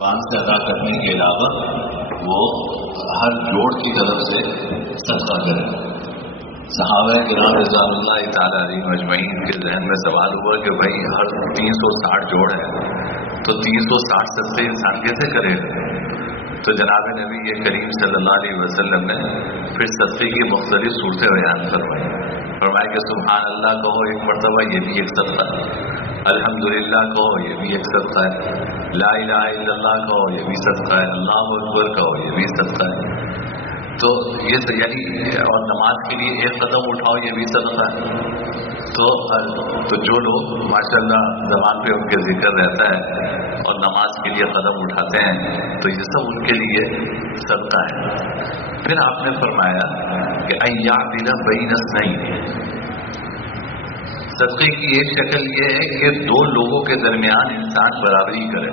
زبان سے ادا کرنے کے علاوہ وہ ہر جوڑ کی طرف سے صدقہ کرے. صحابہ کرام رضوان اللہ تعالیٰ علیہم اجمعین کے ذہن میں سوال ہوا کہ بھائی ہر 360 جوڑ ہے تو 360 صدقے انسان کیسے کرے گا؟ تو جناب نبی کریم صلی اللہ علیہ وسلم نے پھر صدقے کی مختلف صورتیں بیان فرمائی. فرمایا کہ سبحان اللہ کہو ایک مرتبہ، یہ بھی ایک صدقہ ہے. الحمدللہ کہو، یہ بھی ایک صدقہ ہے. لا الہ الا اللہ کہو، یہ بھی صدقہ ہے. اللہ اکبر کہو، یہ بھی صدقہ ہے. تو یہ یعنی اور نماز کے لیے ایک قدم اٹھاؤ، یہ بھی صدقہ ہے. تو جو لوگ ماشاءاللہ زبان پہ ان کے ذکر رہتا ہے اور نماز کے لیے قدم اٹھاتے ہیں تو یہ سب ان کے لیے صدقہ ہے. پھر آپ نے فرمایا کہ ایعدل بین اثنین. صدقے کی ایک شکل یہ ہے کہ دو لوگوں کے درمیان انسان برابری کرے،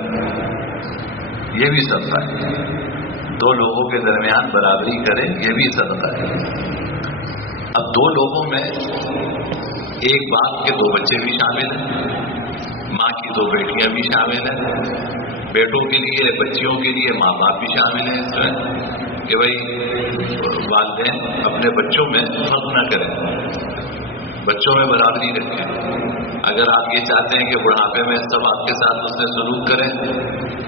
یہ بھی صدقہ ہے. دو لوگوں کے درمیان برابری کرے، یہ بھی صدقہ ہے. اب دو لوگوں میں ایک باپ کے دو بچے بھی شامل ہیں، ماں کی دو بیٹیاں بھی شامل ہیں، بیٹوں کے لیے بچیوں کے لیے ماں باپ بھی شامل ہیں اس میں کہ بھائی والدین اپنے بچوں میں فرق نہ کریں، بچوں میں برابری رکھیں. اگر آپ یہ چاہتے ہیں کہ بڑھاپے میں سب آپ کے ساتھ اس نے سلوک کریں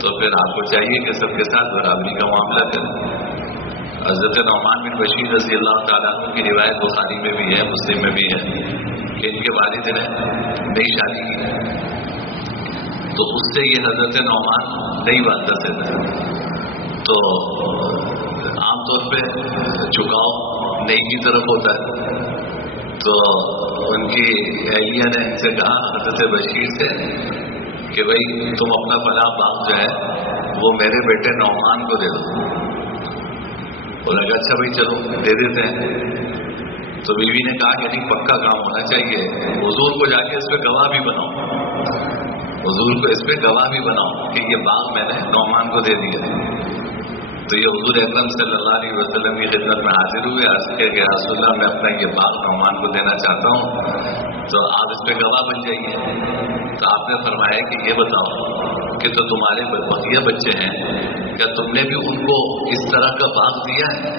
تو پھر آپ کو چاہیے کہ سب کے ساتھ برابری کا معاملہ کریں. حضرت نعمان بن بشیر رضی اللہ تعالیٰ عنہ کی روایت بخاری میں بھی ہے، مسلم میں بھی ہے کہ ان کے والد نے نئی شادی کی تو اس سے یہ حضرت نعمان نئی والدہ سے تھے. تو عام طور پہ جھکاؤ نئی کی طرف ہوتا ہے. تو ان کی اہلیہ نے ان سے کہا حضرت بشیر سے کہ بھائی تم اپنا فلاں باغ جو ہے وہ میرے بیٹے نعمان کو دے دو. انہوں نے کہا اچھا بھائی چلو دے دیتے ہیں. تو بیوی نے کہا کہ نہیں پکا کام ہونا چاہیے، حضور کو جا کے اس پہ گواہ بھی بناؤ، حضور کو اس پہ گواہ بھی بناؤ کہ یہ باغ میں نے نعمان کو دے دیا. تو یہ حضور اکرم صلی اللہ علیہ وسلم کی خدمت میں حاضر ہوئے، عرض کیا کہ رسول اللہ میں اپنا یہ باغ نعمان کو دینا چاہتا ہوں تو آپ اس پہ گواہ بن جائیے. تو آپ نے فرمایا کہ یہ بتاؤ کہ تو تمہارے بقیہ بچے ہیں، کیا تم نے بھی ان کو اس طرح کا باغ دیا ہے؟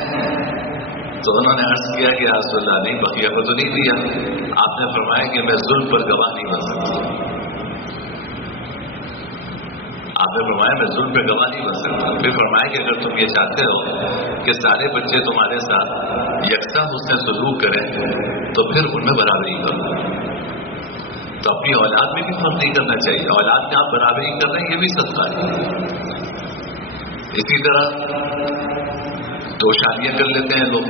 تو انہوں نے عرض کیا کہ رسول اللہ نہیں، بقیہ کو تو نہیں دیا. آپ نے فرمایا کہ میں ظلم پر گواہ نہیں بن سکتا. آپ نے فرمایا میں ظلم پہ گواہ نہیں بن سکتا. پھر فرمایا کہ اگر تم یہ چاہتے ہو کہ سارے بچے تمہارے ساتھ یکساں حسن سلوک کریں تو پھر ان میں برابری کرو. تو اپنی اولاد میں بھی فرق نہیں کرنا چاہیے. اولاد میں آپ برابری کر رہے ہیں، یہ بھی صدقہ ہے. اسی طرح دو شادیاں کر لیتے ہیں لوگ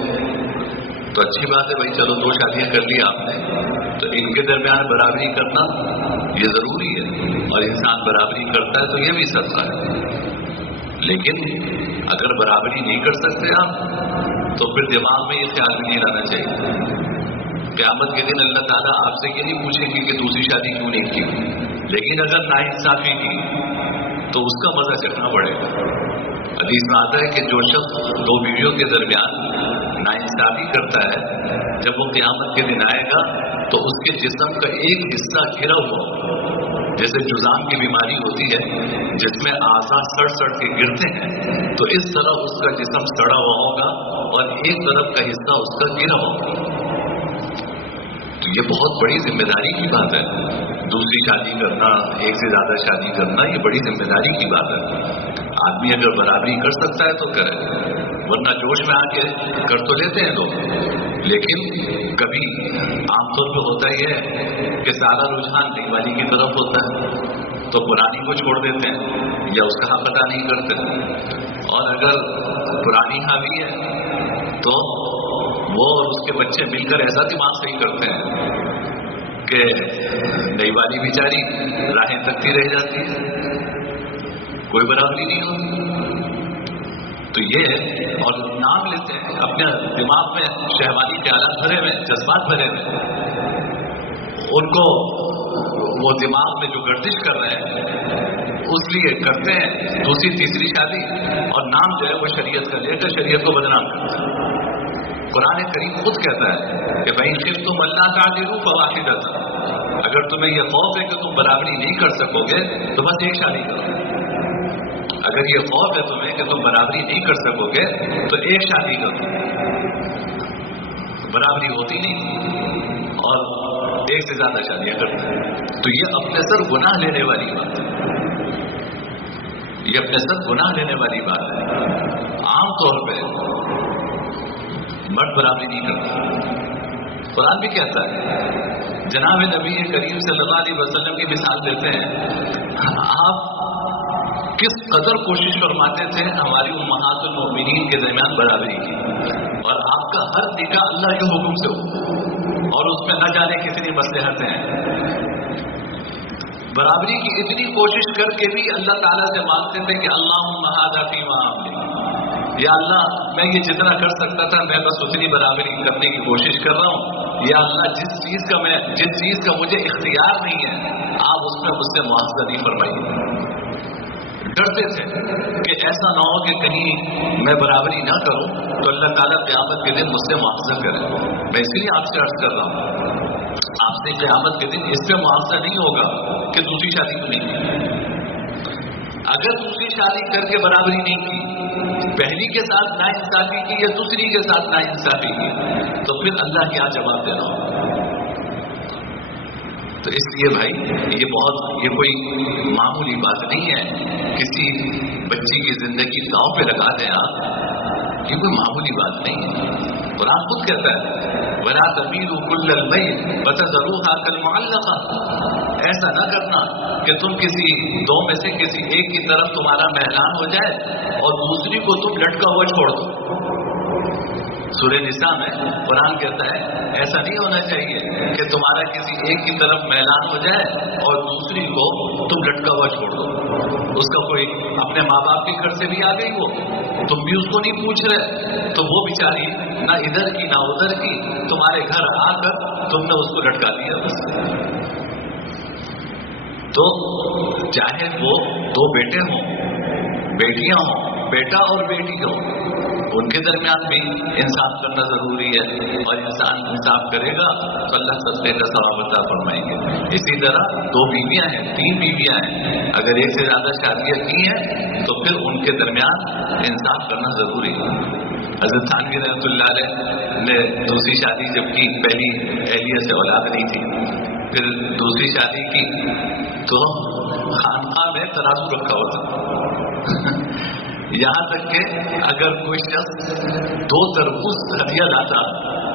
تو اچھی بات ہے بھائی، چلو دو شادیاں کر لی آپ نے تو ان کے درمیان برابری کرنا یہ ضروری ہے، اور انسان برابری کرتا ہے تو یہ بھی صدقہ ہے. لیکن اگر برابری نہیں کر سکتے آپ تو پھر دماغ میں یہ خیال بھی نہیں لانا چاہیے. قیامت کے دن اللہ تعالیٰ آپ سے یہ نہیں پوچھیں گے کہ دوسری شادی کیوں نہیں کی، لیکن اگر ناانصافی کی تو اس کا مزہ چکھنا پڑے گا. حدیث میں آتا ہے کہ جو شخص دو بیویوں کے درمیان ناانصافی کرتا ہے جب وہ قیامت کے دن آئے گا تو اس کے جسم کا ایک حصہ گھرا ہوا، جیسے جذام کی بیماری ہوتی ہے جس میں اعضاء سڑ کے گرتے ہیں، تو اس طرح اس کا جسم سڑا ہوا ہوگا اور ایک طرف کا حصہ اس کا گرا ہوگا. تو یہ بہت بڑی ذمہ داری کی بات ہے. دوسری شادی کرنا، ایک سے زیادہ شادی کرنا، یہ بڑی ذمہ داری کی بات ہے. آدمی اگر برابری کر سکتا ہے تو کرے، ورنہ جوش میں آ کے کر تو لیتے ہیں لوگ. لیکن کبھی عام طور پہ ہوتا یہ ہے کہ سارا رجحان نئی والی کی طرف ہوتا ہے تو پرانی کو چھوڑ دیتے ہیں یا اس کا حق ادا نہیں کرتے. اور اگر پرانی حاوی ہے تو وہ اور اس کے بچے مل کر ایسا دماغ صحیح کرتے ہیں کہ نئی والی بیچاری راہیں تکتی رہ جاتی ہے، کوئی برابری نہیں ہوتی. تو یہ اور نام لیتے ہیں اپنے دماغ میں شہوانی خیالات بھرے ہوئے، جذبات بھرے ہوئے، ان کو وہ دماغ میں جو گردش کر رہے ہیں اس لیے کرتے ہیں دوسری تیسری شادی، اور نام جو ہے وہ شریعت کا لے کر شریعت کو بدنام کرتے ہیں. قرآن کریم خود کہتا ہے کہ بھائی صرف تم اللہ تعالیٰ فواحدۃ، اگر تمہیں یہ خوف ہے کہ تم برابری نہیں کر سکو گے تو بس ایک شادی کرو. اگر یہ خوف ہے تمہیں کہ تم برابری نہیں کر سکو گے تو ایک شادی کرو، برابری ہوتی نہیں اور ایک سے زیادہ شادیاں کرتے ہیں. تو یہ اپنے سر گناہ لینے والی بات ہے، یہ اپنے سر گناہ لینے والی بات ہے. عام طور پہ مرد برابری نہیں کرتا. قرآن بھی کہتا ہے، جناب نبی کریم صلی اللہ علیہ وسلم کی مثال دیتے ہیں، آپ کس قدر کوشش فرماتے تھے ہماری امہات المؤمنین کے درمیان برابری کی، اور آپ کا ہر نکاح اللہ کے حکم سے ہو اور اس میں نہ جانے کتنی مصلحتیں ہیں. برابری کی اتنی کوشش کر کے بھی اللہ تعالیٰ سے مانگتے تھے کہ اللہم ھذا فیما املک، یا اللہ میں یہ جتنا کر سکتا تھا میں بس اتنی برابری کرنے کی کوشش کر رہا ہوں، یا اللہ جس چیز کا مجھے اختیار نہیں ہے آپ اس میں مجھ سے معاوضہ نہیں فرمائیے. ڈرتے تھے کہ ایسا نہ ہو کہ کہیں میں برابری نہ کروں تو اللہ تعالیٰ قیامت کے دن مجھ سے معاوضہ کرے. میں اس لیے آپ سے عرض کر رہا ہوں، آپ سے قیامت کے دن اس پہ معاوضہ نہیں ہوگا کہ دوسری شادی کیوں نہیں کی. اگر دوسری شادی کر کے برابری نہیں کی، پہلی کے ساتھ ناانصافی کی یا دوسری کے ساتھ ناانصافی کی، تو پھر اللہ کیا جواب دینا ہوگا. تو اس لیے بھائی یہ کوئی معمولی بات نہیں ہے، کسی بچی کی زندگی داؤ پہ لگا دیں آپ، یہ کوئی معمولی بات نہیں ہے. قرآن خود کہتا ہے وَلَا تَمِيلُوا كُلَّ الْمَيْلِ فَتَذَرُوهَا كَالْمُعَلَّقَةِ، ایسا نہ کرنا کہ تم کسی دو میں سے کسی ایک کی طرف تمہارا میلان ہو جائے اور دوسری کو تم لٹکا ہوا چھوڑ دو. سورہ نساء میں قرآن کہتا ہے ایسا نہیں ہونا چاہیے کہ تمہارا کسی ایک کی طرف میلان ہو جائے اور دوسری کو تم لٹکا ہوا چھوڑ دو. اس کا کوئی اپنے ماں باپ کے گھر سے بھی آ گئی وہ، تم بھی اس کو نہیں پوچھ رہے، تو وہ بیچاری نہ ادھر کی نہ ادھر کی، تمہارے گھر آ کر تم نے اس کو لٹکا دیا بس. تو چاہے وہ دو بیٹے ہوں، بیٹیاں ہوں، بیٹا اور بیٹی ہوں، ان کے درمیان بھی انصاف کرنا ضروری ہے، اور انسان انصاف کرے گا تو اللہ صدقے کا ثواب عطا فرمائیں گے. اسی طرح دو بیویاں ہیں، تین بیویاں ہیں، اگر ایک سے زیادہ شادیاں کی ہیں تو پھر ان کے درمیان انصاف کرنا ضروری ہے. حضرت تھانوی رحمۃ اللہ علیہ نے دوسری شادی جب کی، پہلی اہلیہ سے اولاد نہیں تھی، پھر دوسری شادی کی تو خانقاہ میں ترازو رکھا ہوا تھا. یہاں تک کہ اگر کوئی شخص 2 تربوز ہدیہ لاتا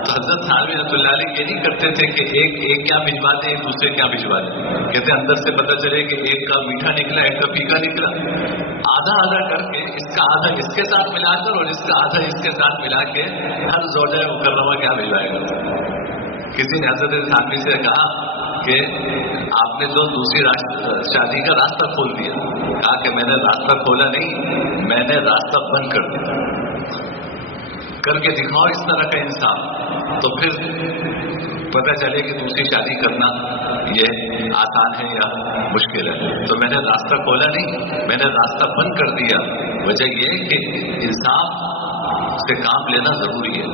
تو حضرت تھانوی رحمۃ اللہ علیہ یہ نہیں کرتے تھے کہ ایک کیا بھجوا دیں ایک دوسرے کیا بھجوا دیں. کہتے اندر سے پتہ چلے کہ ایک کا میٹھا نکلا ایک کا پھیکا نکلا، آدھا آدھا کر کے اس کا آدھا اس کے ساتھ ملا کر اور اس کا آدھا اس کے ساتھ ملا کے ہر زوجہ مکرمہ کیا بھجوائے گا. کسی نے حضرت تھانوی سے کہا کہ آپ نے تو دوسری شادی کا راستہ کھول دیا. کہا کہ میں نے راستہ کھولا نہیں، میں نے راستہ بند کر دیا. کر کے دکھاؤ اس طرح کا انصاف، تو پھر پتہ چلے کہ دوسری شادی کرنا یہ آسان ہے یا مشکل ہے. تو میں نے راستہ کھولا نہیں، میں نے راستہ بند کر دیا. وجہ یہ کہ انصاف سے کام لینا ضروری ہے،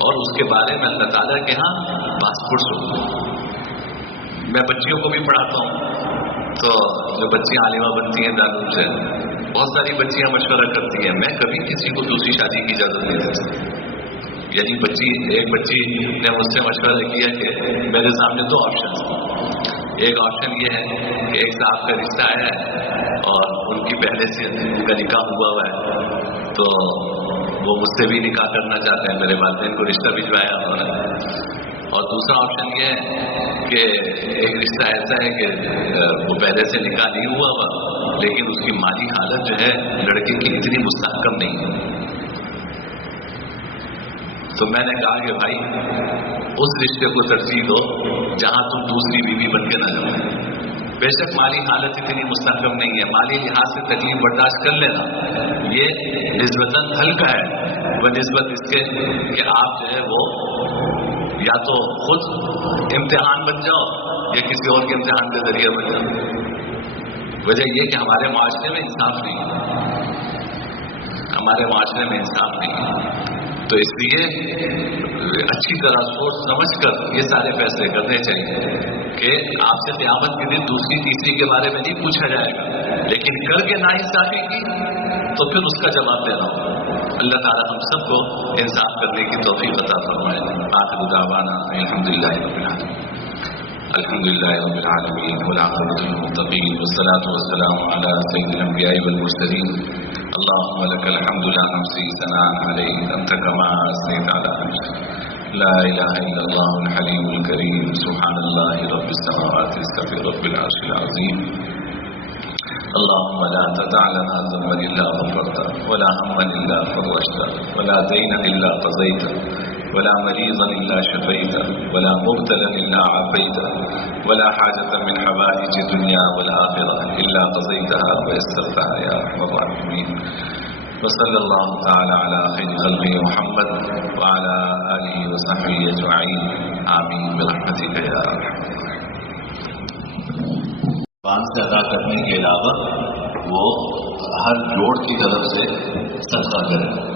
اور اس کے بارے میں اللہ تعالیٰ کے ہاں پاسپورٹ ضرور. میں بچیوں کو بھی پڑھاتا ہوں، تو جو بچیاں عالمہ بنتی ہیں دارالعلوم سے، بہت ساری بچیاں مشورہ کرتی ہیں. میں کبھی کسی کو دوسری شادی کی اجازت نہیں دیتا. یعنی ایک بچی نے مجھ سے مشورہ کیا کہ میرے سامنے 2 آپشن ہیں. ایک آپشن یہ ہے کہ ایک صاحب کا رشتہ آیا ہے اور ان کی پہلے سے ان کا نکاح ہوا ہے، تو وہ مجھ سے بھی نکاح کرنا چاہتے ہیں، میرے والدین کو رشتہ بھجوایا انہوں نے. اور دوسرا آپشن یہ ہے کہ ایک رشتہ ایسا ہے کہ وہ پہلے سے نکاح نہیں ہوا ہوا، لیکن اس کی مالی حالت جو ہے لڑکے کی اتنی مستحکم نہیں ہے. تو میں نے کہا کہ بھائی اس رشتے کو ترجیح دو جہاں تم دوسری بیوی بن کے نہ جاؤ. بے شک مالی حالت اتنی مستحکم نہیں ہے، مالی لحاظ سے تکلیف برداشت کر لینا، یہ نسبتاً ہلکا ہے بنسبت اس کے کہ آپ جو ہے وہ یا تو خود امتحان بن جاؤ یا کسی اور کے امتحان کے ذریعے بن جاؤ. وجہ یہ کہ ہمارے معاشرے میں انصاف نہیں ہے، ہمارے معاشرے میں انصاف نہیں ہے. تو اس لیے اچھی طرح سوچ سمجھ کر یہ سارے فیصلے کرنے چاہیے کہ آپ سے قیامت کے دن دوسری تیسری کے بارے میں نہیں پوچھا جائے گا، لیکن کر کے ناانصافی کی تو پھر اس کا جواب دینا ہوگا۔ اللہ تعالیٰ ہم سب کو انصاف کرنے کی توفیق عطا فرمائے۔ آخر دعوانا الحمدللہ رب العالمین۔ الحمدللہ رب العالمین والعاقبۃ للمتقین والصلاة والسلام علی سید الانبیاء والمرسلین۔ اللهم لك الحمد لا نحصي ثناء عليك أنت كما أثنيت على نفسك، لا إله إلا الله الحليم الكريم، سبحان الله رب السماوات استغفر رب العرش العظيم۔ اللهم لا تدع لنا ذنبا إلا غفرته، ولا هما إلا فرجته، ولا دينا إلا قضيته، ولا مريضا إلا شفيته، ولا مبتلا إلا عافيته، ولا حاجة من حوائج الدنيا والآخرة إلا قضيتها ويسرتها يا أرحم الراحمين۔ وصلى الله تعالى على خير خلقه محمد وعلى آله وصحبه أجمعين، آمين برحمتك يا أرحم الراحمين۔ بانس ادا کرنے کے علاوہ وہ ہر جوڑ کی طرف سے صدقہ کرے۔